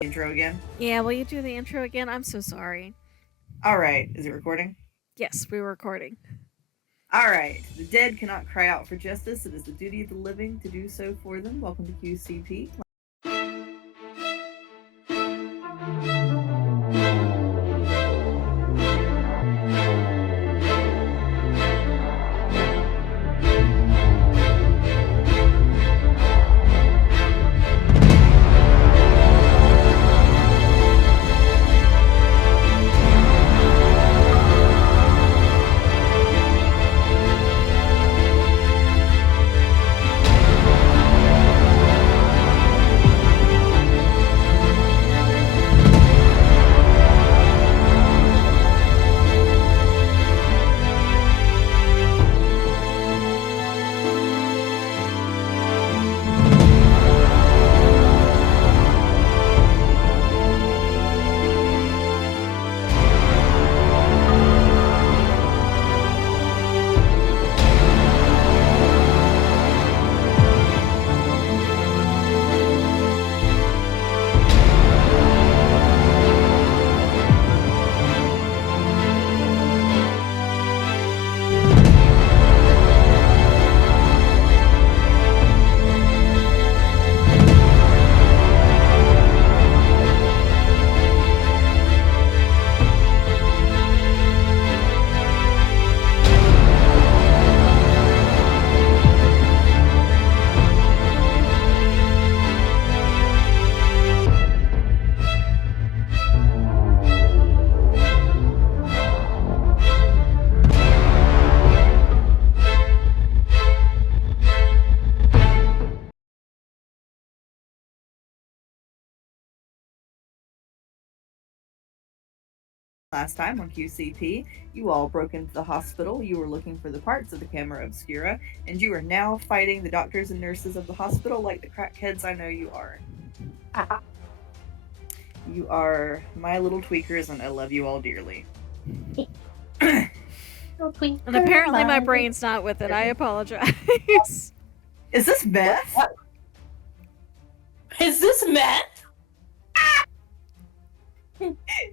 Intro again? Yeah, will you do the intro again? I'm so sorry. Alright, is it recording? Yes, we were recording. Alright, the dead cannot cry out for justice. It is the duty of the living to do so for them. Welcome to QCP. Last time on QCP, you all broke into the hospital. You were looking for the parts of the camera obscura, and you are now fighting the doctors and nurses of the hospital like the crackheads I know you are. You are my little tweakers, and I love you all dearly. And apparently my brain's not with it. I apologize. Is this meth? Is this meth?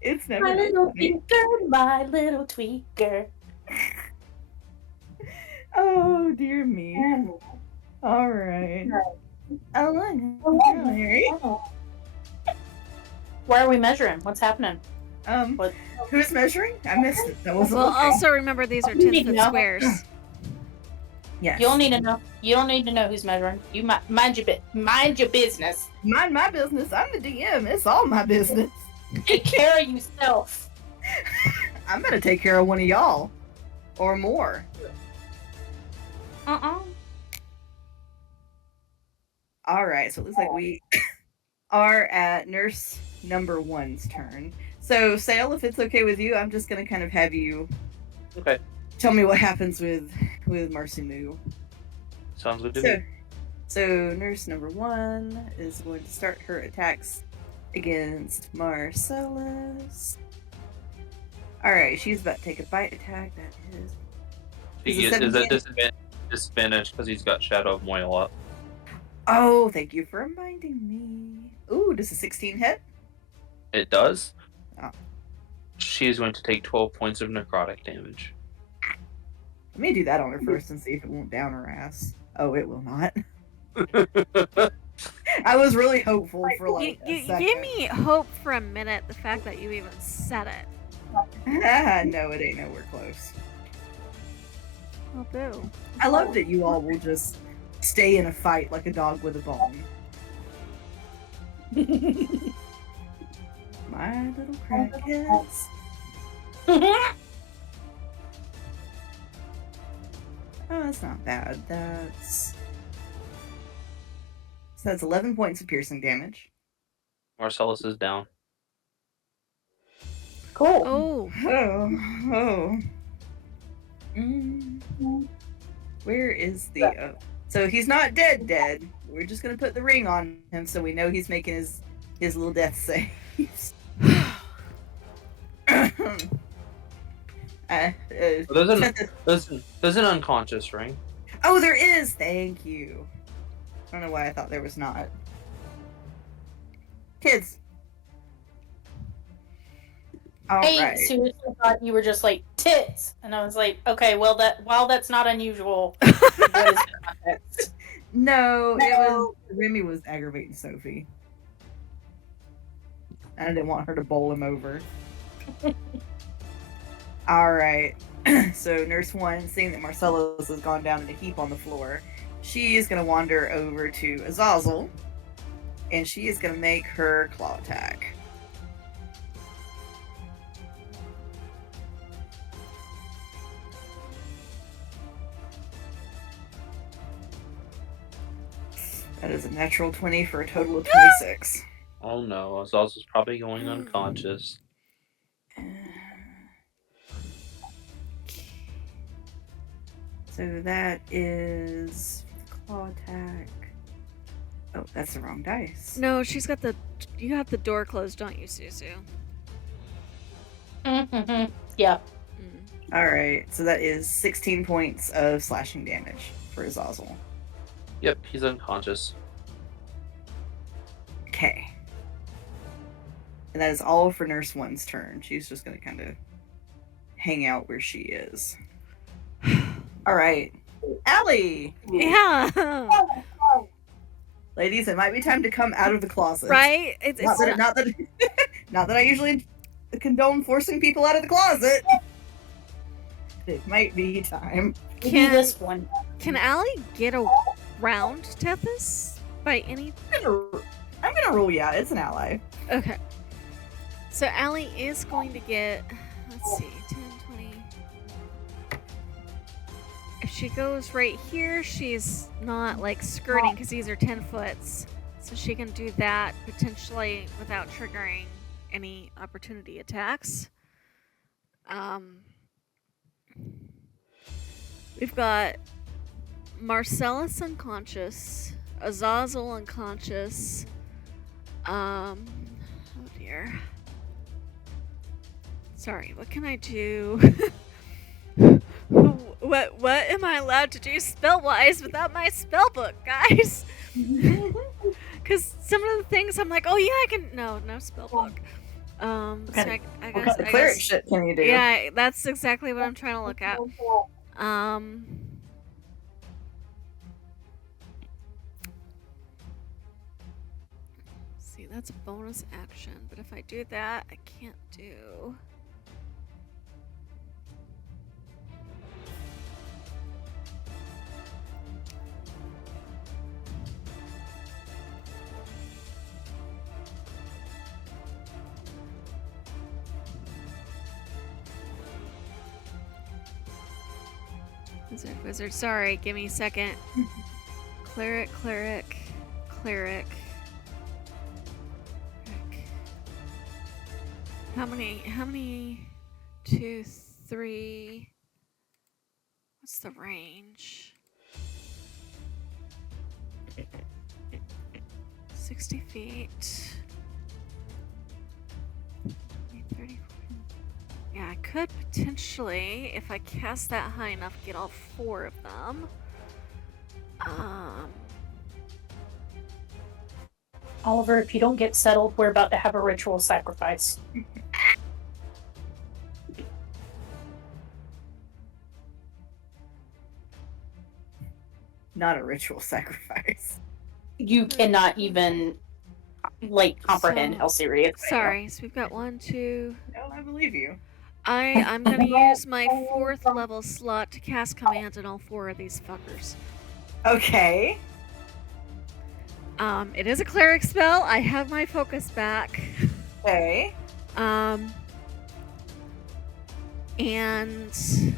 It's never My been little funny. tweaker, my little tweaker. Oh dear me. All right. Oh, Harry. Why are we measuring? What's happening? What? Who's measuring? I missed it. That wasn't. Well, okay. also remember these are 10-foot squares. Yes. You don't need to know. You don't need to know who's measuring. You mind your business. Mind my business. I'm the DM. It's all my business. Take care of yourself. I'm gonna take care of one of y'all, or more. All right. So it looks like we are at nurse number 1's turn. So, Sale, if it's okay with you, I'm just gonna kind of have you Okay. tell me what happens with Marcy Moo. Sounds good to me. So nurse number 1 is going to start her attacks against Marcellus. Alright, she's about to take a bite attack. That is. He is a disadvantage because he's got Shadow of Moil up. Oh, thank you for reminding me. Ooh, does a 16 hit? It does. Oh. She is going to take 12 points of necrotic damage. Let me do that on her first and see if it won't down her ass. Oh, it will not. I was really hopeful for like You gave me hope for a minute, the fact that you even said it. No, it ain't nowhere close. Oh, boo. I love that you all will just stay in a fight like a dog with a bone. My little crackheads. Oh, that's not bad. That's 11 points of piercing damage. Marcellus is down. Cool. Oh. Where is the... So he's not dead. We're just gonna put the ring on him so we know he's making his little death saves. There's an unconscious ring. Oh, there is! Thank you. I don't know why I thought there was not. Kids, All I right. seriously thought you were just like tits, and I was like, okay, well while that's not unusual, what is the context? No, it was Remy was aggravating Sophie. I didn't want her to bowl him over. All right. So Nurse 1, seeing that Marcellus has gone down in a heap on the floor, she is going to wander over to Azazel, and she is going to make her claw attack. That is a natural 20 for a total of 26. Oh no, Azazel's probably going unconscious. So that is claw attack. Oh, that's the wrong dice. No, she's got the. You have the door closed, don't you, Susu? Mm-hmm. Yeah. All right, so that is 16 points of slashing damage for Azazel. Yep, he's unconscious. Okay. And that is all for Nurse 1's turn. She's just going to kind of hang out where she is. All right. Allie! Yeah. Ladies, it might be time to come out of the closet. Right? It's Not that I usually condone forcing people out of the closet. It might be time. Maybe this one. Can Allie get around Tethys by any? I'm gonna rule yeah. It's an ally. Okay. So Allie is going to get. Let's see, 10, 20. If she goes right here, she's not like skirting because these are 10 foots. So she can do that potentially without triggering any opportunity attacks. We've got Marcellus unconscious, Azazel unconscious. Oh dear. Sorry, what can I do? What am I allowed to do spell-wise without my spell book, guys? Because some of the things I'm like, oh yeah, I can. No spell book. So I guess, The cleric shit can you do? Yeah, that's exactly what I'm trying to look at. See, that's a bonus action, but if I do that, I can't do. Wizard, sorry, give me a second. Cleric. How many? 2, 3. What's the range? 60 feet. 30. Yeah, I could potentially, if I cast that high enough, get all 4 of them. Oliver, if you don't get settled, we're about to have a ritual sacrifice. Not a ritual sacrifice. You cannot even comprehend how serious. Sorry, so we've got 1, 2. No, I believe you. I'm gonna use my 4th level slot to cast command on all 4 of these fuckers. Okay. It is a cleric spell. I have my focus back. Okay. And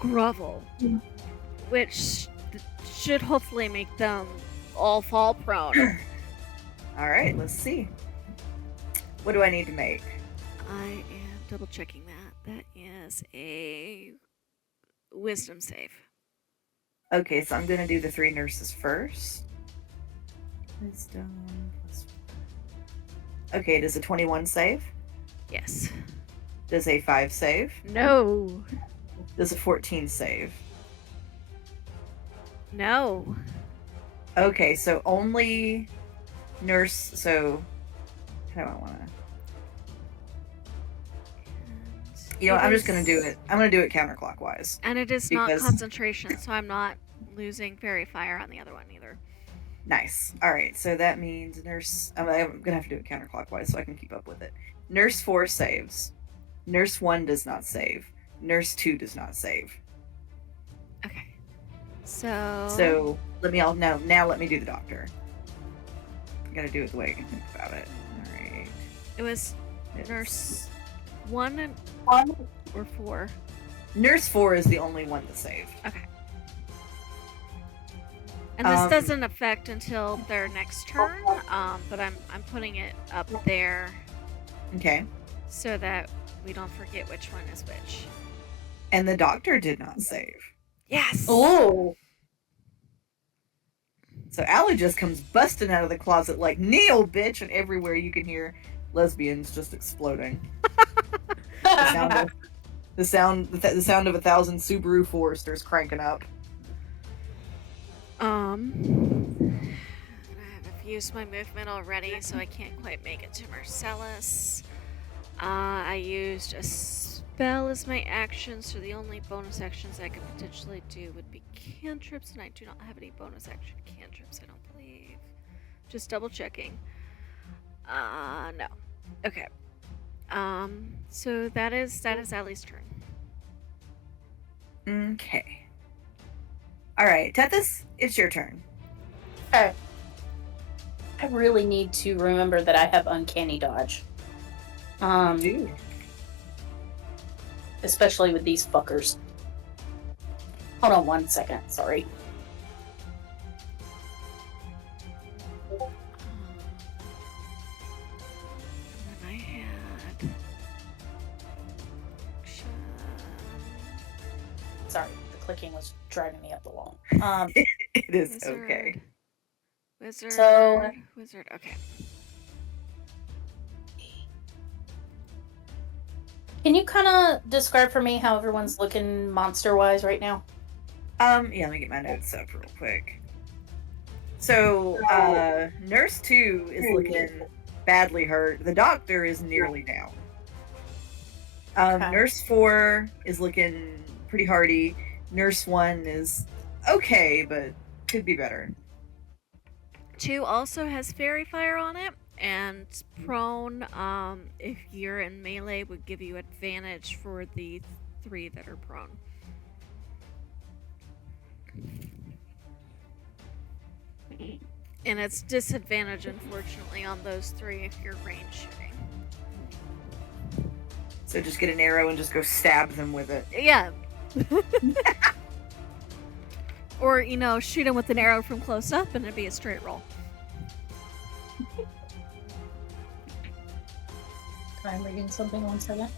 grovel, which should hopefully make them all fall prone. All right, let's see. What do I need to make? I am double checking that. That is a wisdom save. Okay, so I'm gonna do the 3 nurses first. Wisdom plus 4. Okay, does a 21 save? Yes. Does a 5 save? No. Does a 14 save? No. Okay, so only nurse. So how do I want to? You know, It I'm just gonna do is- it. I'm gonna do it counterclockwise. And it is not Because- concentration, so I'm not losing fairy fire on the other one either. Nice. All right, so that means nurse. I'm gonna have to do it counterclockwise so I can keep up with it. Nurse 4 saves. Nurse 1 does not save. Nurse 2 does not save. Okay. So. So now let me do the doctor. I gotta do it the way I can think about it. All right. It was It's- nurse 1 or 4. Nurse 4 is the only one that saved. Okay. And this Um, doesn't affect until their next turn, but I'm putting it up there Okay. so that we don't forget which one is which. And the doctor did not save. Yes. Oh. So Allie just comes busting out of the closet like Neil, bitch, and everywhere you can hear lesbians just exploding. The sound of 1,000 Subaru Foresters cranking up. I've used my movement already, so I can't quite make it to Marcellus. I used a spell as my action, so the only bonus actions I could potentially do would be cantrips, and I do not have any bonus action cantrips, I don't believe. Just double checking. No. Okay. So that is Allie's turn. Okay. Alright, Tethys, it's your turn. Okay. I really need to remember that I have uncanny dodge. Dude. Especially with these fuckers. Hold on 1 second, sorry. And then I had action. Sorry, the clicking was driving me up the wall. It is okay. Wizard. So- Wizard. Okay. Can you kind of describe for me how everyone's looking monster-wise right now? Yeah, let me get my notes up real quick. So, Nurse 2 is looking badly hurt. The doctor is nearly down. Okay. Nurse 4 is looking pretty hardy. Nurse 1 is okay, but could be better. 2 also has fairy fire on it, and prone, if you're in melee, would give you advantage for the 3 that are prone. And it's disadvantage, unfortunately, on those 3 if you're range shooting. So just get an arrow and just go stab them with it. Yeah. Or, shoot him with an arrow from close up and it'd be a straight roll. I'm reading something 1 second.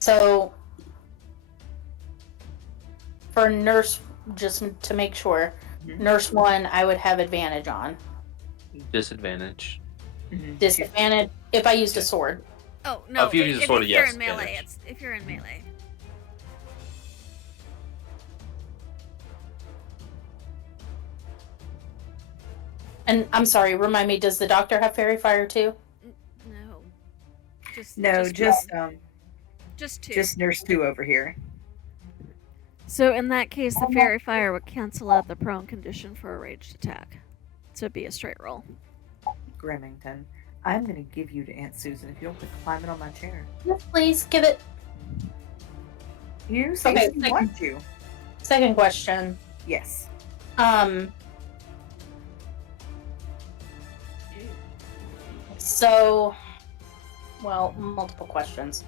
So, for nurse, just to make sure, Mhm. nurse 1, I would have advantage on. Disadvantage. Disadvantage if I used a sword. Oh, no. if you use a sword, if you're yes, in melee, advantage. if you're in melee. And I'm sorry, remind me, does the doctor have fairy fire too? No. Just Just 2. just Nurse 2 over here. So in that case, the fairy fire would cancel out the prone condition for a ranged attack. So it'd be a straight roll. Grimmington, I'm gonna give you to Aunt Susan if you don't quit climbing on my chair. Yes, please give it. You say Okay, you want to. Second question. Yes. So, well, multiple questions.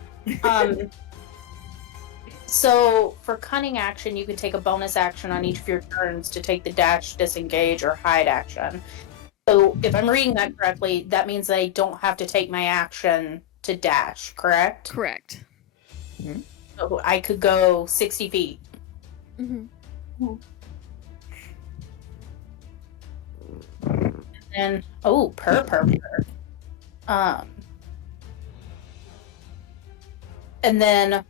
So for cunning action, you can take a bonus action on each of your turns to take the dash, disengage, or hide action. So if I'm reading that correctly, that means I don't have to take my action to dash, correct? Correct. So I could go 60 feet. Mm-hmm. And per. And then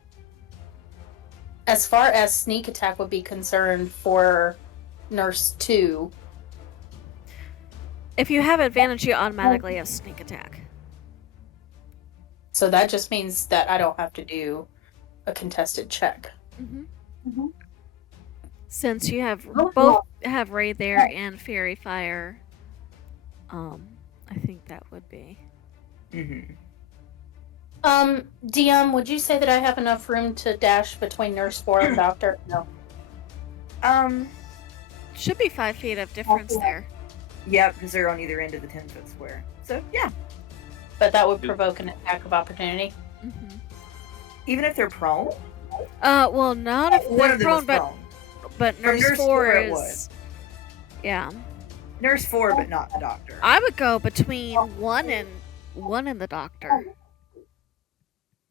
as far as sneak attack would be concerned for Nurse 2. If you have advantage, you automatically have sneak attack. So that just means that I don't have to do a contested check. Since you have both have Ray there and Fairy Fire, I think that would be. DM, would you say that I have enough room to dash between Nurse 4 and Doctor? No. Should be 5 feet of difference there. Yeah, because they're on either end of the 10-foot square. So, yeah. But that would provoke an attack of opportunity. Even if they're prone? Well, not if One they're of them prone, is but prone. but For Nurse 4 is. Yeah. Nurse 4, but not the Doctor. I would go between one and the Doctor.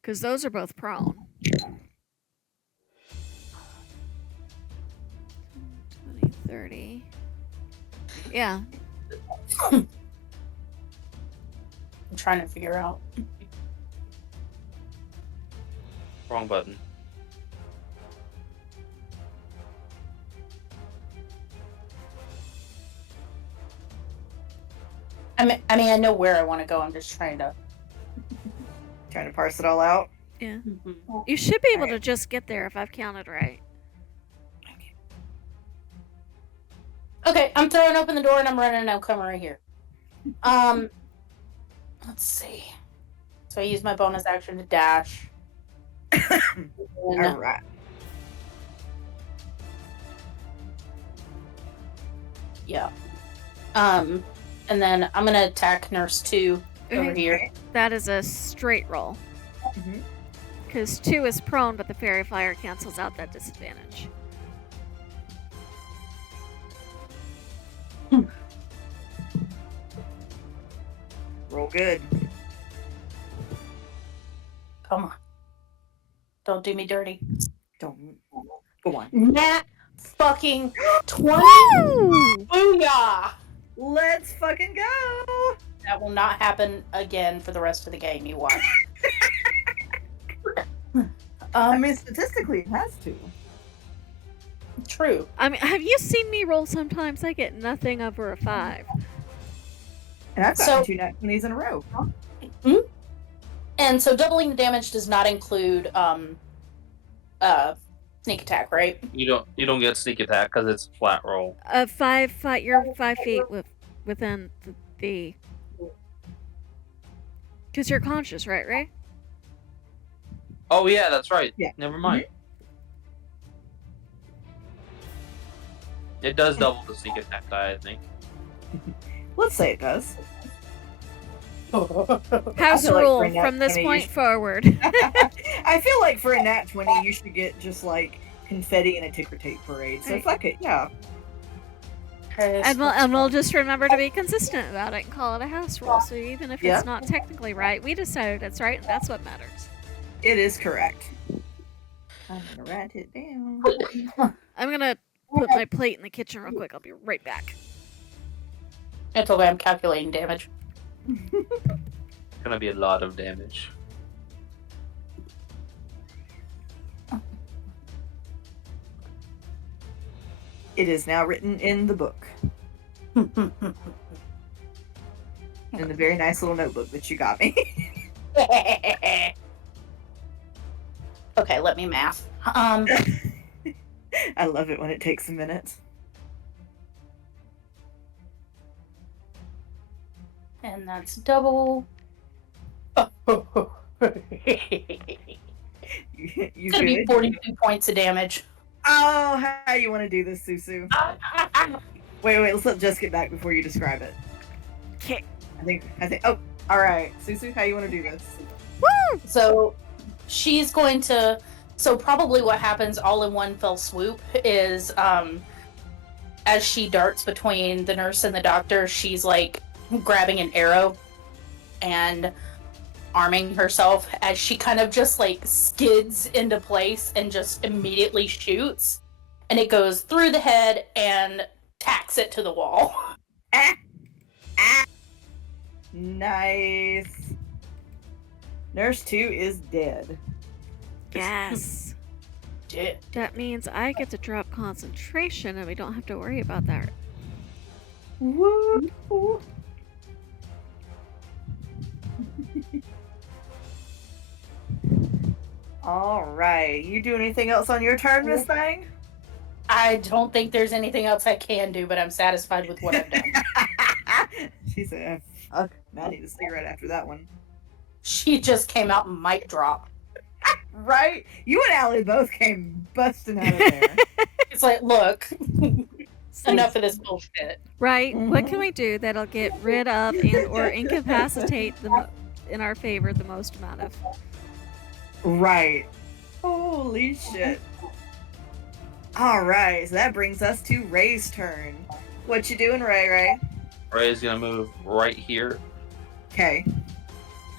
Because those are both prone. 20, 30. Yeah. I'm trying to figure out. Wrong button. I mean, I know where I want to go. I'm just trying to parse it all out. Yeah. You should be able to just get there if I've counted right. Okay, I'm throwing open the door and I'm running and I'm coming right here. Let's see. So I use my bonus action to dash. Alright. Yeah. And then I'm gonna attack Nurse 2 over here. That is a straight roll. Because 2 is prone, but the Fairy Fire cancels out that disadvantage. Roll good. Come on. Don't do me dirty. Don't. Go on. Nat fucking 20! Booyah! Let's fucking go! That will not happen again for the rest of the game, you watch. I mean, statistically, it has to. True. I mean, have you seen me roll sometimes? I get nothing over a 5. And I've gotten 2 nat 20s in a row. And so doubling the damage does not include sneak attack, right? You don't get sneak attack because it's a flat roll. 5 you're 5 feet within the. Because you're conscious, right, Ray? Oh yeah, that's right. Yeah. Never mind. It does double the sneak attack die, I think. Let's say it does. House feel like rule for a nat from this 20, point you forward. I feel like for a nat 20, you should get just like confetti and a ticker tape parade. So fuck it, yeah. And we'll just remember to be consistent about it and call it a house rule. So even if it's not technically right, we decided it's right, and that's what matters. It is correct. I'm gonna write it down. I'm gonna put my plate in the kitchen real quick. I'll be right back. It's okay, I'm calculating damage. It's gonna be a lot of damage. It is now written in the book. In the very nice little notebook that you got me. Okay, let me math. I love it when it takes a minute. And that's double. You It's gonna be 42 points of damage. Oh, how you want to do this, Susu? Wait, let's let Jess get back before you describe it. Okay. I think. Oh, all right, Susu, how you want to do this? Woo! So she's going to. So probably what happens all in one fell swoop is, as she darts between the nurse and the doctor, she's like grabbing an arrow and arming herself as she kind of just like skids into place and just immediately shoots, and it goes through the head and tacks it to the wall. Nice. Nurse 2 is dead. Yes. did. That means I get to drop concentration and we don't have to worry about that. Woo! All right. You do anything else on your turn, Miss Thing? I don't think there's anything else I can do, but I'm satisfied with what I've done. She said, fuck, I need a cigarette after that one. She just came out and mic drop. Right? You and Allie both came busting out of there. It's like, look, enough of this bullshit. Right? What can we do that'll get rid of and or incapacitate in our favor the most amount of? Right. Holy shit. All right, so that brings us to Ray's turn. What you doing, Ray? Ray's gonna move right here, Okay.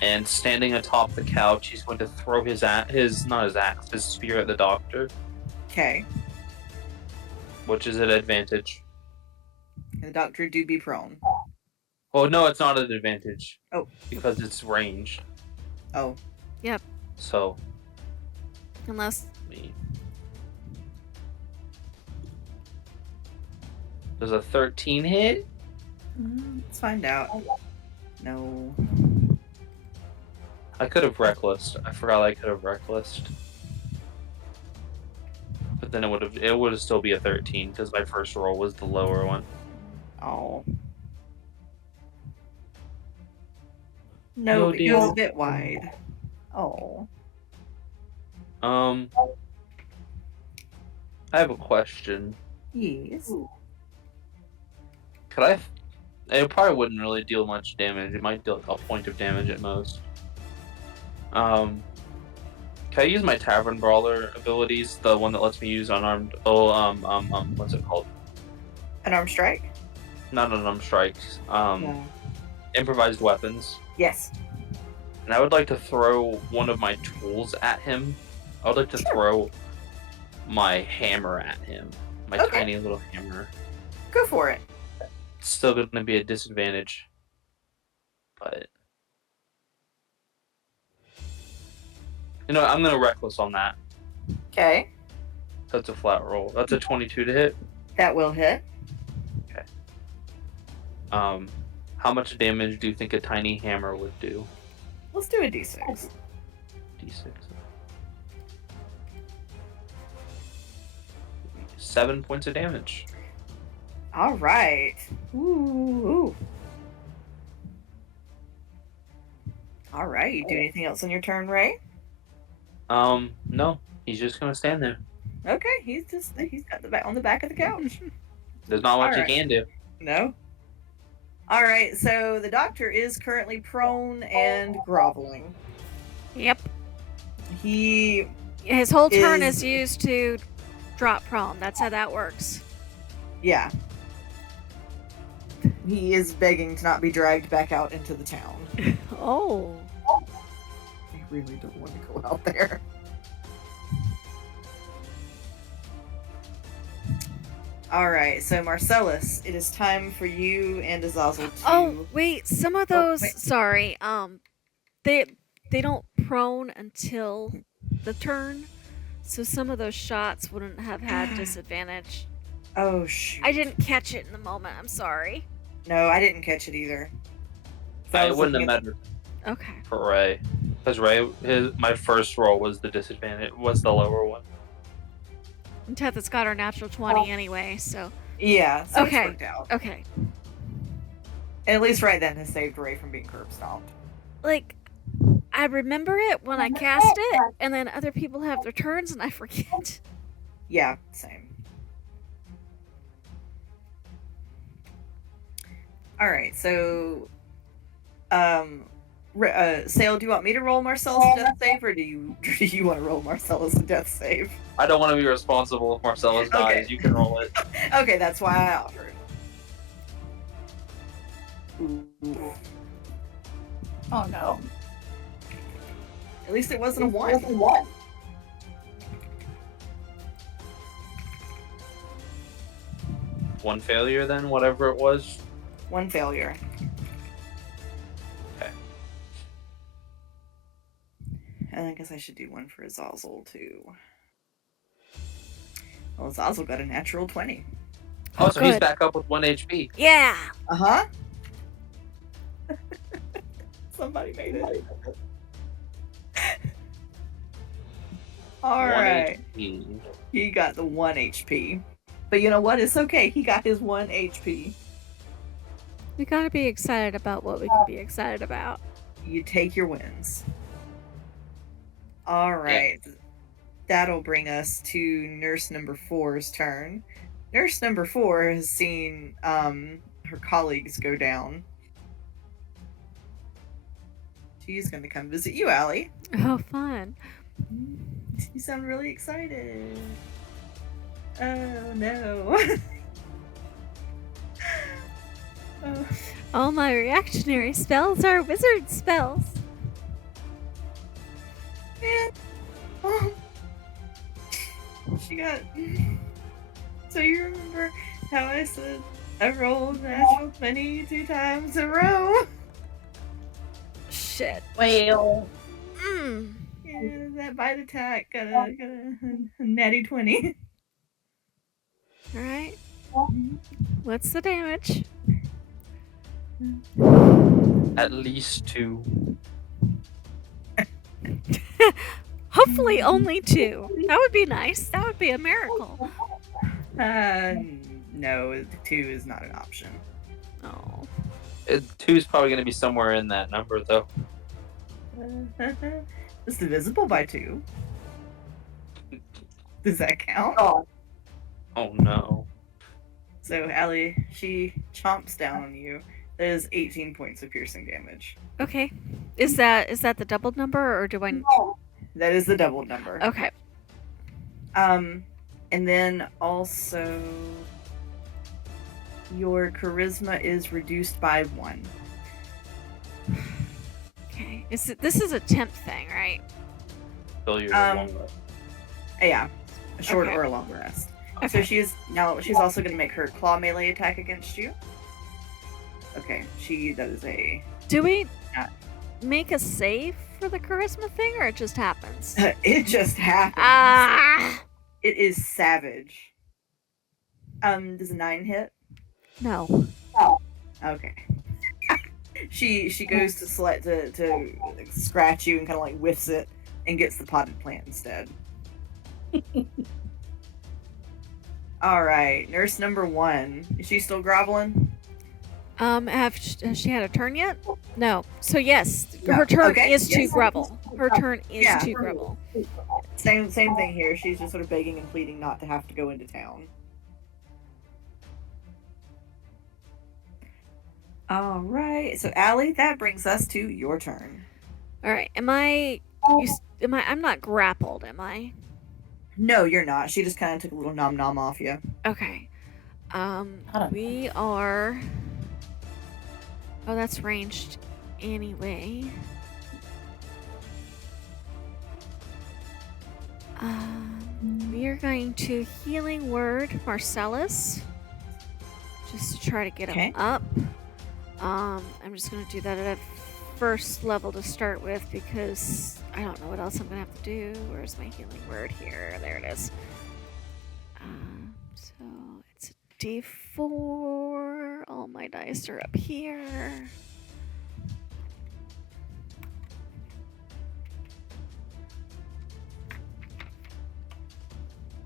and standing atop the couch, he's going to throw his spear at the doctor, Okay. which is an advantage. The doctor do be prone. Well, no, it's not an advantage. Oh. Because it's ranged. Oh. Yep. So, Unless does a 13 hit? Let's find out. No. I could have recklessed. I forgot I could have recklessed. But then it would have still be a 13 because my first roll was the lower one. Oh. No, it deal. goes a bit wide. Oh. I have a question. Yes. Could I? It probably wouldn't really deal much damage. It might deal a point of damage at most. Can I use my Tavern Brawler abilities? The one that lets me use unarmed. What's it called? An arm strike? Not unarmed strikes. No. Improvised weapons. Yes. And I would like to throw one of my tools at him. I would like to throw my hammer at him. My tiny little hammer. Go for it. It's still going to be a disadvantage. But... You know, I'm going to reckless on that. Okay. That's a flat roll. That's a 22 to hit. That will hit. Okay. How much damage do you think a tiny hammer would do? Let's do a d6. D6. 7 points of damage. All right. Ooh. All right. You do anything else on your turn, Ray? No. He's just gonna stand there. Okay. He's got the back on the back of the couch. There's not much Alright. he can do. No. All right. So the doctor is currently prone and groveling. Yep. His whole turn is used to drop prone. That's how that works. Yeah. He is begging to not be dragged back out into the town. Oh. I really don't want to go out there. Alright, so Marcellus, it is time for you and Azazel to... Oh, wait, some of those, wait. sorry, they don't prone until the turn, so some of those shots wouldn't have had disadvantage. Oh, shoot. I didn't catch it in the moment, I'm sorry. No, I didn't catch it either. So I It was wouldn't have looking mattered Okay. for Ray. Because my first roll was the disadvantage, was the lower one. And Teth's got her natural 20 anyway, so. Yeah, so Okay. it's worked out. Okay. And at least right then has saved Ray from being curb stomped. Like, I remember it when I cast it, and then other people have their turns and I forget. Yeah, same. Alright, so... Sale, do you want me to roll Marcellus a death save, or do you want to roll Marcellus a death save? I don't want to be responsible if Marcellus dies. Okay. You can roll it. Okay, that's why I offered. Ooh. Oh no. At least it wasn't a 1. One failure then, whatever it was. 1 failure. Okay. And I guess I should do one for Azazel too. Well, Zazzle got a natural 20. Oh, so he's good. back up with 1 HP. Yeah. Uh-huh. Somebody made it. All 1 right. HP. He got the 1 HP. But you know what? It's okay. He got his 1 HP. We gotta be excited about what we can be excited about. You take your wins. All right. That'll bring us to nurse number 4's turn. Nurse number 4 has seen her colleagues go down. She's going to come visit you, Allie. Oh, fun. You sound really excited. Oh, no. Oh. All my reactionary spells are wizard spells. Man. Oh. She got... So you remember how I said I rolled natural 20 2 times in a row? Shit. Well, Yeah, that bite attack got a natty 20. Alright. What's the damage? At least 2. Hopefully only 2. That would be nice. That would be a miracle. No, 2 is not an option. Oh. 2 is probably going to be somewhere in that number, though. It's divisible by 2. Does that count? oh, Oh no. So Allie, she chomps down on you. That is 18 points of piercing damage. Okay. Is that the doubled number or do I... That is the doubled number. Okay. And then also your charisma is reduced by 1. Okay. This is a temp thing, right? Fill your Um, long rest. Yeah, a short Okay. or a long rest. Okay. So she's also going to make her claw melee attack against you. Okay, that is a... Do we Yeah. make a save for the charisma thing or it just happens? It just happens. Ah! It is savage. Does a 9 hit? No. Okay. She goes to scratch you and kind of like whiffs it and gets the potted plant instead. All right, nurse number 1. Is she still groveling? Has she had a turn yet? No. So yes, No. her turn Okay, is to yes. grovel. Her turn is Yeah. to grovel. Same thing here. She's just sort of begging and pleading not to have to go into town. All right. So Allie, that brings us to your turn. All right. Am I? I'm not grappled, am I? No, you're not. She just kind of took a little nom nom off you. Okay. don't We are. Oh, that's ranged anyway. We are going to healing word Marcellus, just to try to get him up. I'm just going to do that at a first level to start with because I don't know what else I'm going to have to do. Where's my healing word here? There it is. So it's a D4. All my dice are up here.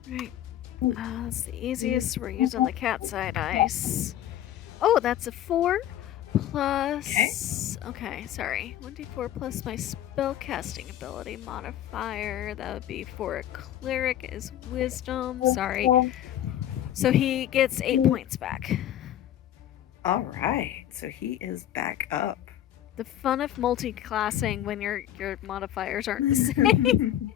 Right. That's the easiest. We're using the cat's eye dice. Oh, that's a 4 plus. Okay, sorry. 1d4 plus my spellcasting ability modifier. That would be for a cleric is wisdom. Sorry. So he gets 8 points back. All right. So he is back up. The fun of multi-classing when your modifiers aren't the same.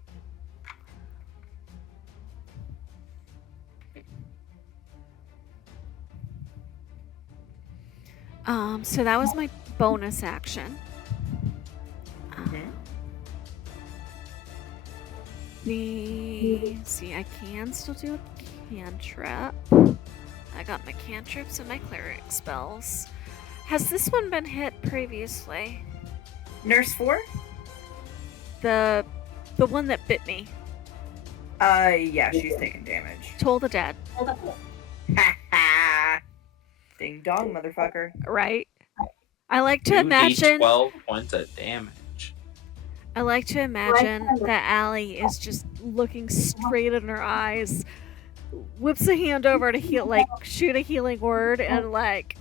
So that was my bonus action. See, I can still do a cantrip. I got my cantrips and my cleric spells. Has this one been hit previously? Nurse 4? The one that bit me. Yeah, she's taking damage. Toll the dead. Ha ha! Ding dong, motherfucker. Right? I like to imagine 12 points of damage. I like to imagine that Allie is just looking straight in her eyes, whips a hand over to heal, like shoot a healing word, and like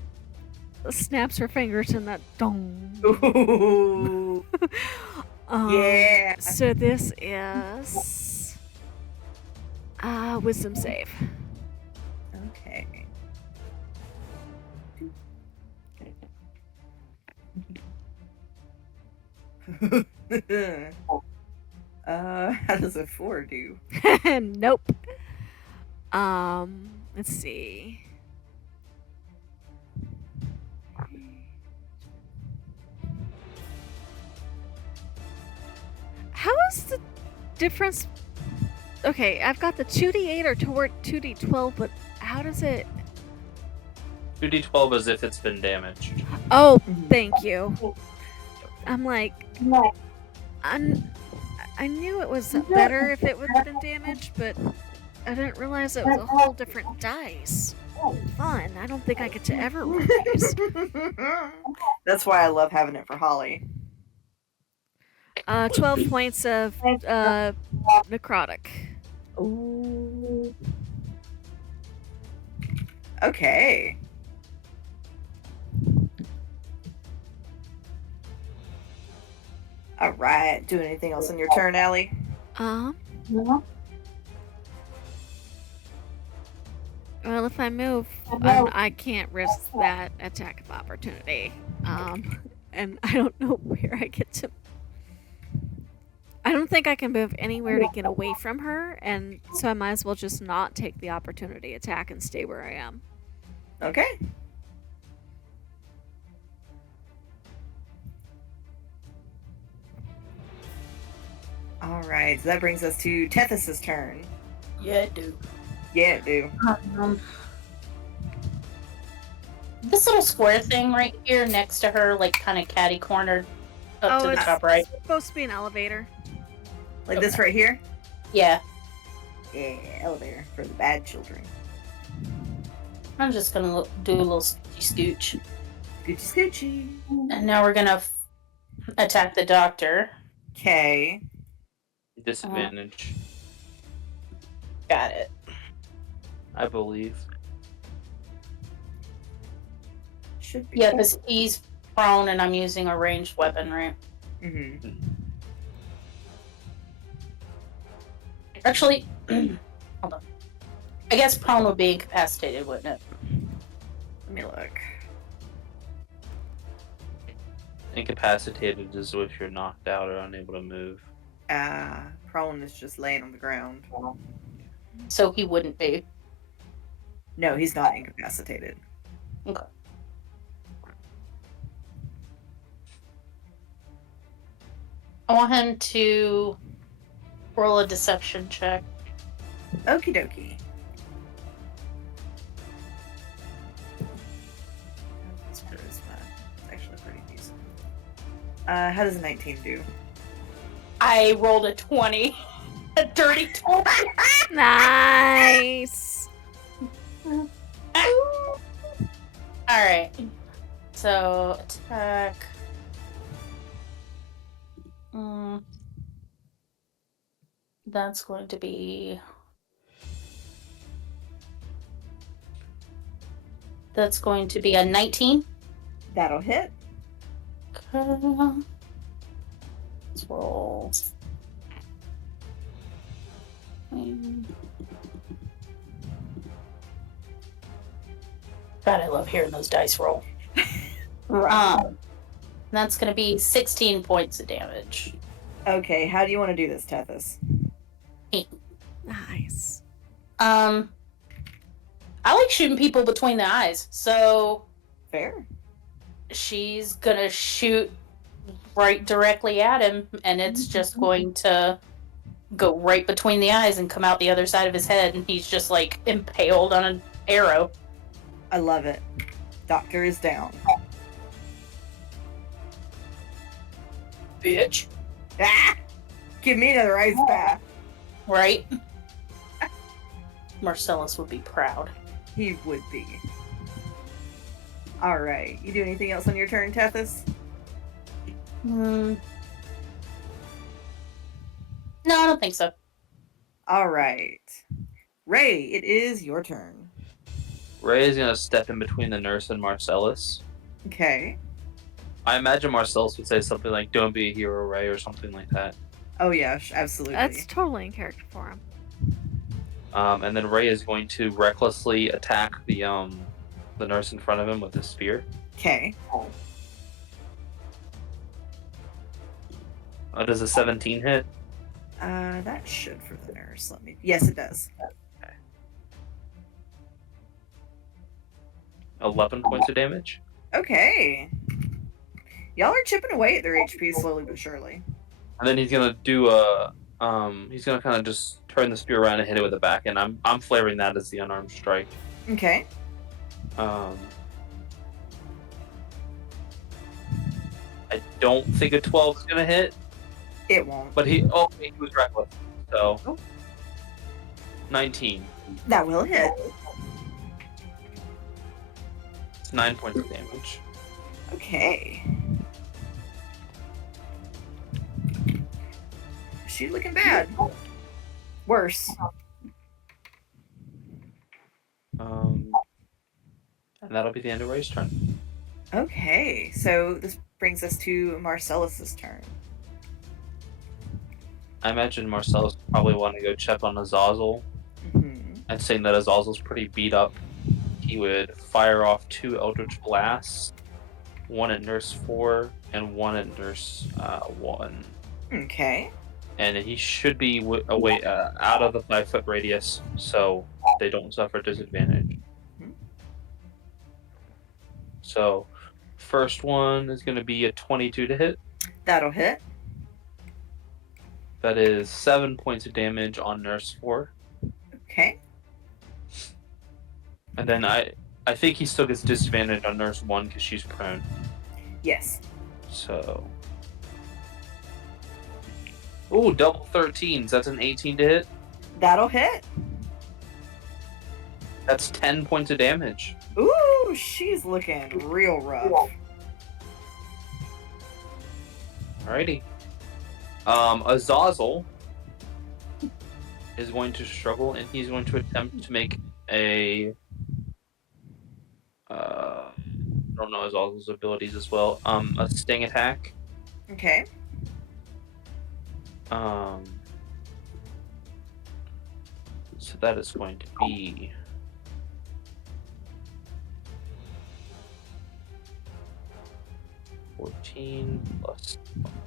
snaps her fingers in that dong. Ooh. Yeah. So this is wisdom save. Okay. How does a 4 do? Nope. Let's see. How is the difference? Okay, I've got the 2d8 or 2d12, but how does it? 2d12 as if it's been damaged. Oh, thank you. I'm like, I knew it was better if it would have been damaged, but I didn't realize it was a whole different dice. Fun. I don't think I get to ever roll these. That's why I love having it for Holly. 12 points of necrotic. Ooh. Okay. All right. Do anything else on your turn, Allie? Well, if I move, I can't risk that attack of opportunity. And I don't know where I get to. I don't think I can move anywhere to get away from her, and so I might as well just not take the opportunity attack and stay where I am. Okay. All right. So that brings us to Tethys' turn. Yeah, I do. Yeah, it do. This little square thing right here next to her, like kind of catty cornered up to the it's top right. supposed to be an elevator. Like this right here? Yeah. Yeah, elevator for the bad children. I'm just gonna do a little scooch. Scoochie scoochie. And now we're gonna attack the doctor. Okay. Disadvantage, Got it. I believe. Should be. Yeah, because he's prone and I'm using a ranged weapon, right? Mm-hmm. Actually, hold on. I guess prone would be incapacitated, wouldn't it? Let me look. Incapacitated is if you're knocked out or unable to move. Prone is just laying on the ground. So he wouldn't be. No, he's not incapacitated. Okay. I want him to roll a deception check. Okie dokie. His charisma. It's actually pretty decent. How does a 19 do? I rolled a 20. A dirty 20. Nice. Alright. So, attack. That's going to be... That's going to be a 19. That'll hit. Okay. Let's roll. God, I love hearing those dice roll. That's going to be 16 points of damage. Okay, how do you want to do this, Tethys? Nice. I like shooting people between the eyes, so Fair. she's gonna shoot right directly at him, and it's just going to go right between the eyes and come out the other side of his head, and he's just like impaled on an arrow. I love it. Doctor is down. Bitch. Ah! Give me another ice bath. Right? Marcellus would be proud. He would be. All right. You do anything else on your turn, Tethys? No, I don't think so. All right. Ray, it is your turn. Ray is gonna step in between the nurse and Marcellus. Okay. I imagine Marcellus would say something like, "Don't be a hero, Ray," or something like that. Oh yeah, absolutely. That's totally in character for him. And then Ray is going to recklessly attack the nurse in front of him with his spear. Okay. Does a 17 hit? That should for the nurse. Yes, it does. Okay. 11 points of damage. Okay. Y'all are chipping away at their HP slowly but surely. And then he's gonna do he's gonna kind of just turn the spear around and hit it with the back, and I'm flavoring that as the unarmed strike. Okay. I don't think a 12 is gonna hit. It won't. But he was reckless, so 19. That will hit. It's 9 points of damage. Okay. She's looking bad. Worse. And that'll be the end of Ray's turn. Okay, so this brings us to Marcellus's turn. I imagine Marcellus probably want to go check on Azazel, and seeing that Azazel's pretty beat up, he would fire off 2 Eldritch Blasts, one at Nurse 4 and one at Nurse 1. Okay. And he should be away out of the 5-foot radius, so they don't suffer disadvantage. So, first one is going to be a 22 to hit. That'll hit. That is 7 points of damage on Nurse 4. Okay. And then I think he still gets disadvantage on Nurse 1 because she's prone. Yes. So... Ooh, double 13s. That's an 18 to hit. That'll hit. That's 10 points of damage. Ooh, she's looking real rough. Alrighty. Azazel is going to struggle, and he's going to attempt to make a... I don't know Azazel's abilities as well. A sting attack. Okay. So that is going to be 14 plus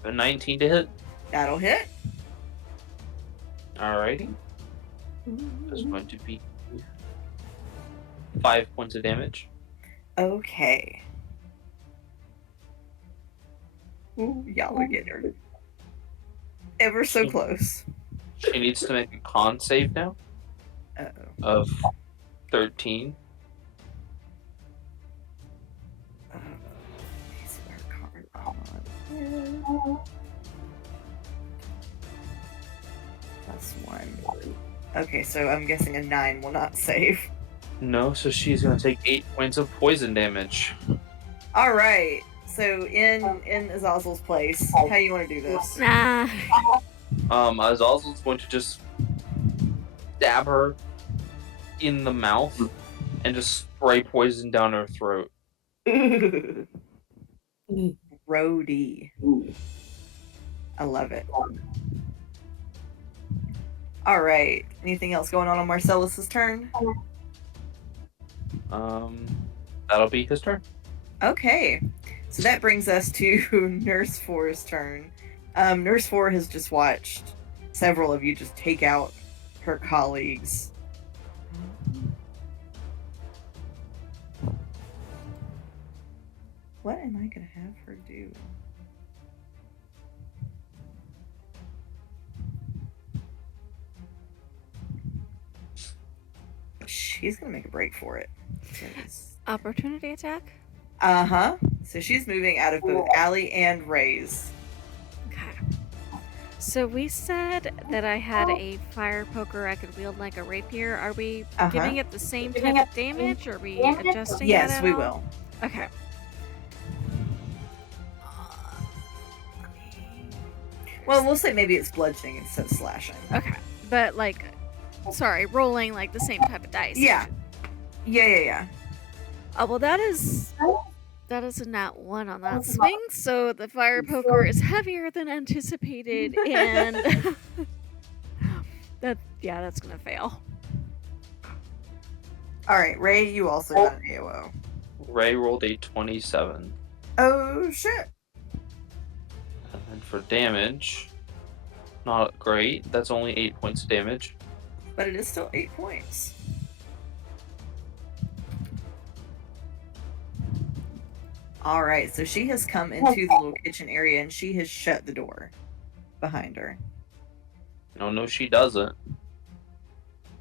a 19 to hit. That'll hit. Alrighty. That's going to be 5 points of damage. Okay. Ooh, y'all are getting her ever so close. She needs to make a con save now of 13. Plus 1. Okay, so I'm guessing a 9 will not save. No, so she's going to take 8 points of poison damage. All right. So in Azazel's place, how do you want to do this? Nah. Azazel's going to just stab her in the mouth and just spray poison down her throat. Roadie. I love it. All right. Anything else going on Marcellus's turn? That'll be his turn. Okay. So that brings us to Nurse 4's turn. Nurse 4 has just watched several of you just take out her colleagues. What am I going to have her do? She's going to make a break for it. Opportunity attack? Uh-huh. So she's moving out of both Allie and Ray's. Okay. So we said that I had a fire poker I could wield like a rapier. Are we Uh-huh. giving it the same type of damage? Or are we adjusting that Yes, at we all? will. Okay. Well, we'll say maybe it's bludgeoning instead of slashing. Okay. But like, sorry, rolling like the same type of dice. Yeah. Yeah. Oh, well, that is a nat 1 on that swing, so the fire poker is heavier than anticipated, and that's gonna fail. All right, Ray, you also got an AOO. Ray rolled a 27. Oh shit! And for damage, not great. That's only 8 points of damage. But it is still 8 points. All right, so she has come into the little kitchen area and she has shut the door behind her. No, she doesn't.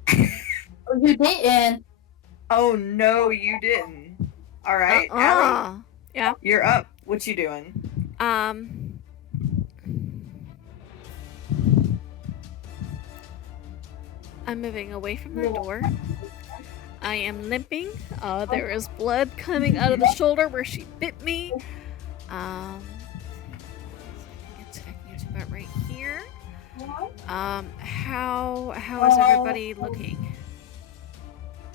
Oh, you didn't. Oh no, you didn't. All right, Allie, Yeah. you're up. What you doing? I'm moving away from the door. I am limping. There is blood coming out of the shoulder where she bit me. I can get to about right here. How is everybody looking?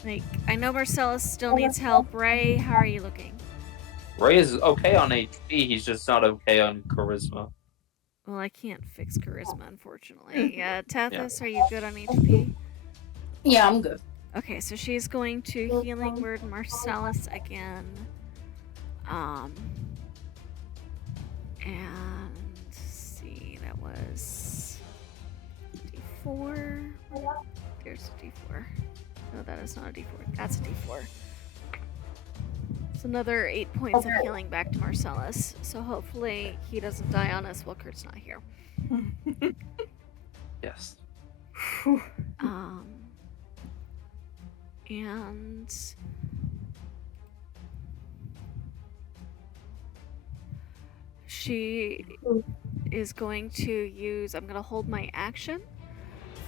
Like, I know Marcellus still needs help. Ray, how are you looking? Ray is okay on HP, he's just not okay on charisma. Well, I can't fix charisma, unfortunately. Tethys, are you good on HP? Yeah, I'm good. Okay, so she's going to Healing Word Marcellus again. And see, that was D4. There's a D4. No, that is not a D4. That's a D4. It's another 8 points of healing back to Marcellus. So hopefully he doesn't die on us while Kurt's not here. Yes. And she is going to use, I'm going to hold my action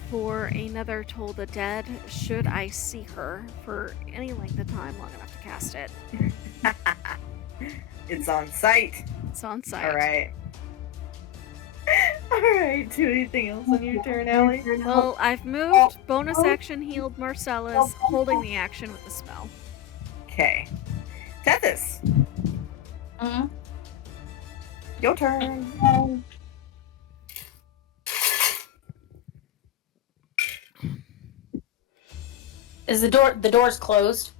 for another Toll the Dead should I see her for any length of time long enough to cast it. It's on site. It's on site. All right. All right. Do anything else on your turn, Allie? Well, I've moved, bonus action healed Marcellus, holding the action with the spell. Okay. Tethys, your turn. Is the door's closed?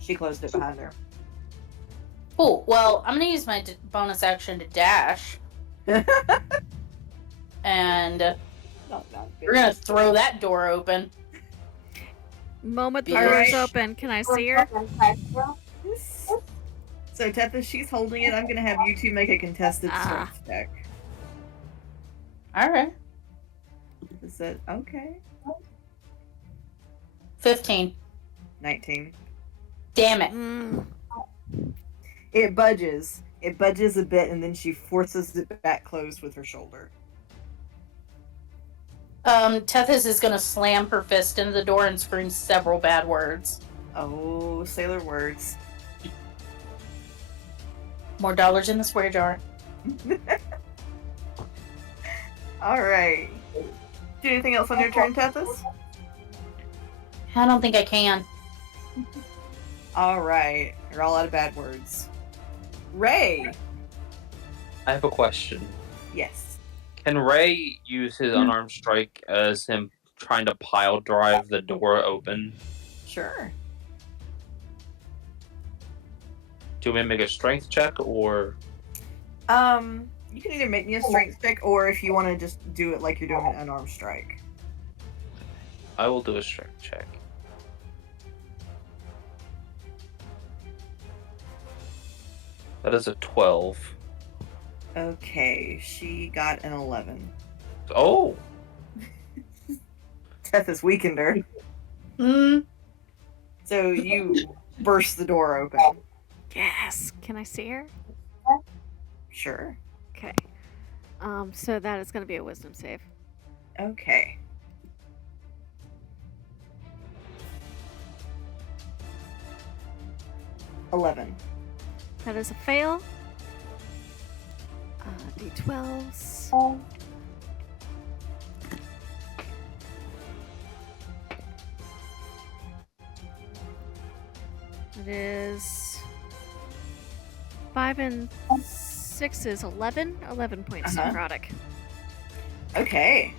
She closed it behind her. Cool. Well, I'm gonna use my bonus action to dash, and we're gonna throw that door open. Moment the All door is right. open. Can I see her? So Tethys, she's holding it. I'm gonna have you two make a contested strength check. All right. Is that okay? 15. 19. Damn it. It budges. It budges a bit, and then she forces it back closed with her shoulder. Tethys is gonna slam her fist into the door and scream several bad words. Oh, sailor words. More dollars in the swear jar. All right. Do anything else on your turn, Tethys? I don't think I can. All right. You're all out of bad words. Ray. I have a question. Yes. Can Ray use his unarmed strike as him trying to pile drive the door open? Sure. Do we make a strength check or? You can either make me a strength check, or if you want to just do it like you're doing an unarmed strike. I will do a strength check. That is a 12. Okay, she got an 11. Oh! Tethys weakened her. So you burst the door open. Yes. Can I see her? Sure. Okay. So that is going to be a wisdom save. Okay. $11. That is a fail. D12s. It is 5 and 6 is 11. 11 points necrotic. Okay.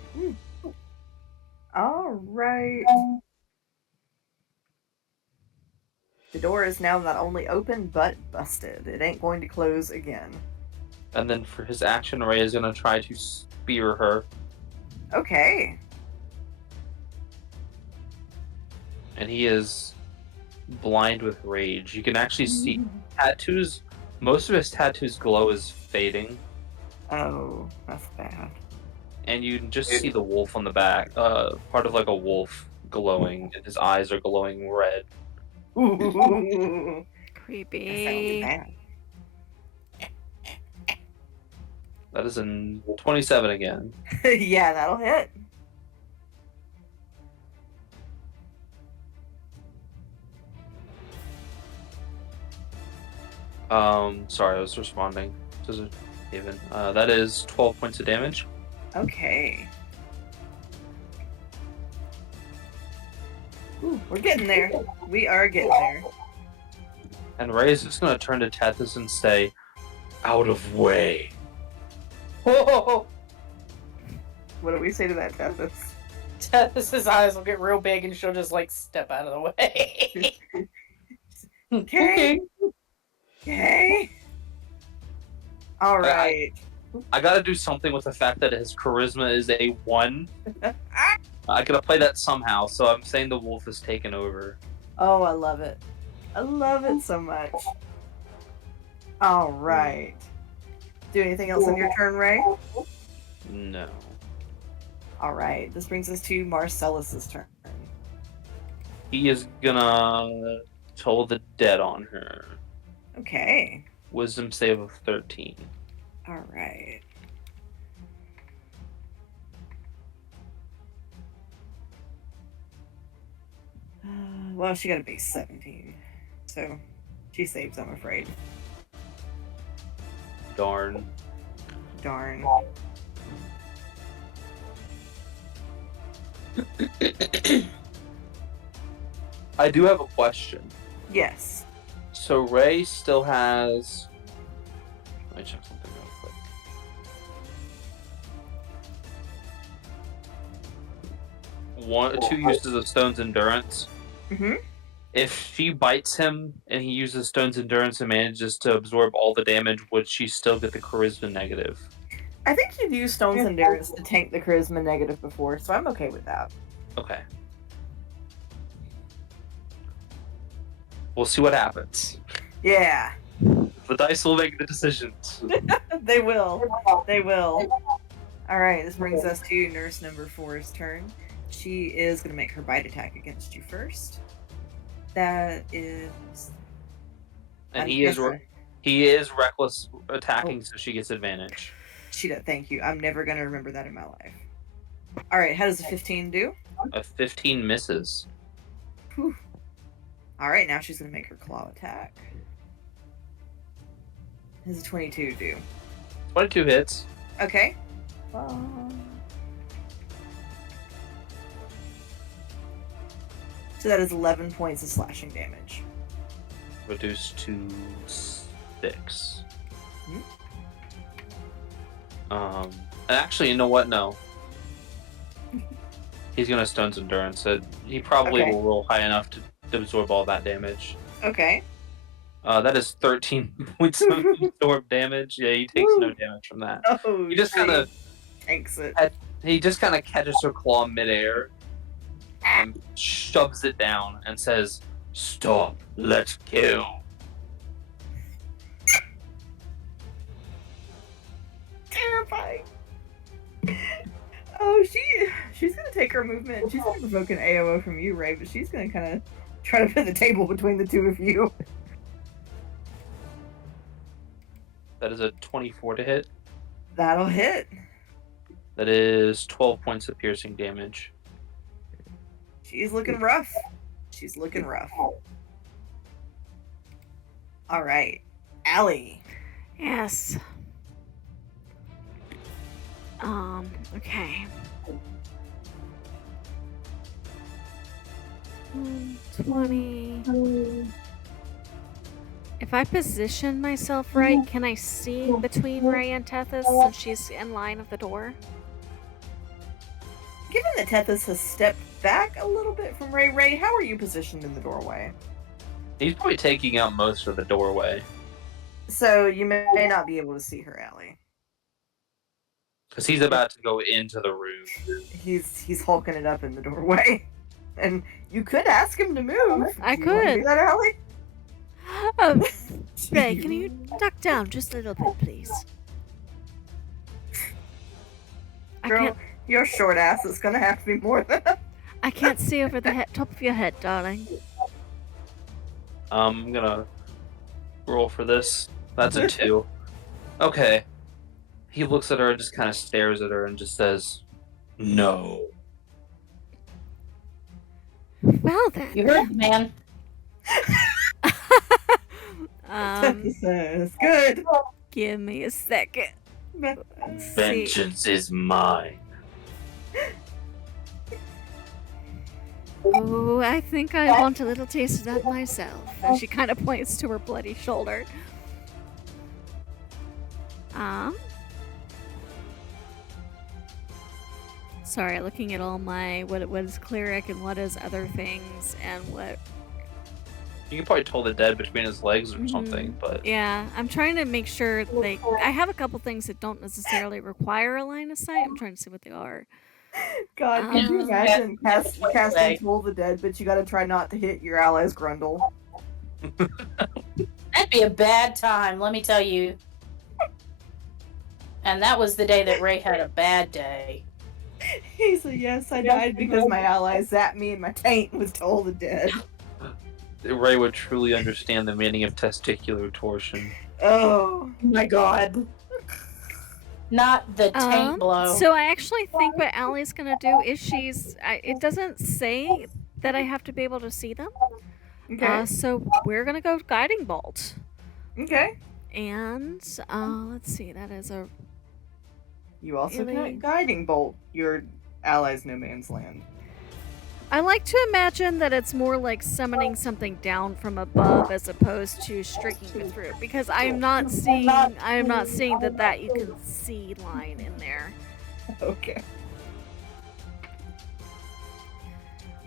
All right. The door is now not only open, but busted. It ain't going to close again. And then for his action, Ray is going to try to spear her. Okay. And he is blind with rage. You can actually see tattoos. Most of his tattoos glow is fading. Oh, that's bad. And you can just see the wolf on the back. Part of like a wolf glowing. And his eyes are glowing red. Ooh. Creepy. That sounds That is in 27 again. bad. Yeah, that'll hit. Sorry, I was responding to Haven. That is 12 points of damage. Okay. Ooh, we're getting there. We are getting there. And Ray is just going to turn to Tethys and say, "Out of way." Whoa! What do we say to that, Tethys? Tethys' eyes will get real big and she'll just like step out of the way. Okay. Okay. All right. I gotta do something with the fact that his charisma is a 1. I gotta play that somehow, so I'm saying the wolf is taken over. Oh, I love it. I love it so much. All right. Do anything else on your turn, Ray? No. All right. This brings us to Marcellus's turn. He is gonna toll the dead on her. Okay. Wisdom save of 13. All right. Well, she got a base 17, so she saves, I'm afraid. Darn. Darn. I do have a question. Yes. So Ray still has... Let me check something real quick. 2 uses of Stone's Endurance. Mm-hmm. If she bites him and he uses Stone's Endurance and manages to absorb all the damage, would she still get the Charisma negative? I think you've used Stone's Endurance to tank the Charisma negative before, so I'm okay with that. Okay. We'll see what happens. Yeah. The dice will make the decisions. They will. They will. All right, this brings us to nurse number 4's turn. She is going to make her bite attack against you first. That is... And he is reckless attacking, so she gets advantage. She does. Thank you. I'm never going to remember that in my life. All right, how does a 15 do? A 15 misses. Whew. All right, now she's going to make her claw attack. How does a 22 do? 22 hits. Okay. So that is 11 points of slashing damage. Reduced to 6. Hmm? And actually, you know what? No. He's gonna Stone's Endurance. He probably will roll high enough to absorb all that damage. Okay. That is 13 points of absorbed damage. Yeah, he takes no damage from that. Oh, He just kind of tanks it. He just kind of catches her claw midair and shoves it down and says, "Stop, let's kill." Terrifying. Oh, she's gonna take her movement. She's gonna provoke an AOO from you, Ray, but she's gonna kind of try to put the table between the two of you. That is a 24 to hit. That'll hit. That is 12 points of piercing damage. She's looking rough. She's looking rough. All right. Allie. Yes. Okay. 20. If I position myself right, can I see between Ray and Tethys since she's in line of the door? Given that Tethys has stepped back a little bit from Ray, how are you positioned in the doorway? He's probably taking out most of the doorway. So you may not be able to see her, Allie. Because he's about to go into the room. He's hulking it up in the doorway. And you could ask him to move. I Do you wanna could. do that, Allie? Oh, Ray, can you duck down just a little bit, please? Girl, your short ass is gonna have to be more than I can't see over the top of your head, darling. I'm gonna roll for this. That's a 2. Okay. He looks at her and just kind of stares at her and just says, "No." Well then. You heard the man. says, good. Give me a second. See. Vengeance is mine. Oh, I think I want a little taste of that myself. And she kind of points to her bloody shoulder. Sorry, looking at all my what is cleric and what is other things and what. You can probably toll the dead between his legs or something, but Yeah, I'm trying to make sure I have a couple things that don't necessarily require a line of sight. I'm trying to see what they are. God, can you imagine casting Toll the Dead, but you gotta try not to hit your ally's grundle? That'd be a bad time, let me tell you. And that was the day that Ray had a bad day. He said, yes, I died because my ally zapped me in my taint with Toll the Dead. Ray would truly understand the meaning of testicular torsion. Oh my god. Not the taint blow. So I actually think what Allie's gonna do is it doesn't say that I have to be able to see them. Okay. So we're gonna go guiding bolt. Okay. And let's see, that is a. You also Really? can guiding bolt your ally's no man's land. I like to imagine that it's more like summoning something down from above as opposed to streaking it through, because I am not seeing that you can see line in there. Okay.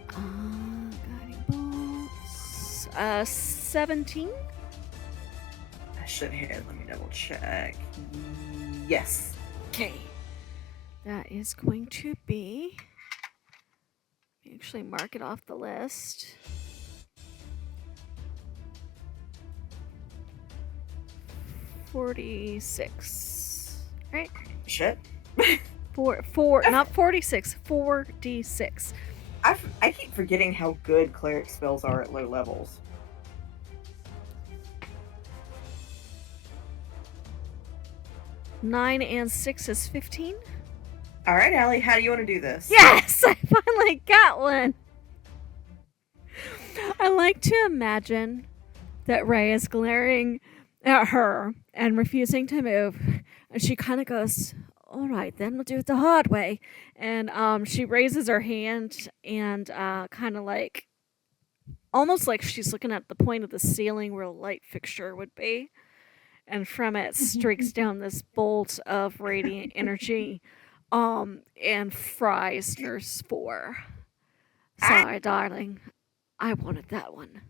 Guiding bolts. 17. I should hit. Let me double check. Yes. Okay. That is going to be. Actually mark it off the list. 46. Right? Shit. Not 46, 4d6. I keep forgetting how good cleric spells are at low levels. Nine and 6 is 15. All right, Allie, how do you want to do this? Yes, I finally got one. I like to imagine that Ray is glaring at her and refusing to move, and she kind of goes, "All right, then we'll do it the hard way." And she raises her hand and kind of like, almost like she's looking at the point of the ceiling where a light fixture would be, and from it streaks down this bolt of radiant energy. And fries Nurse 4. Sorry, darling. I wanted that one.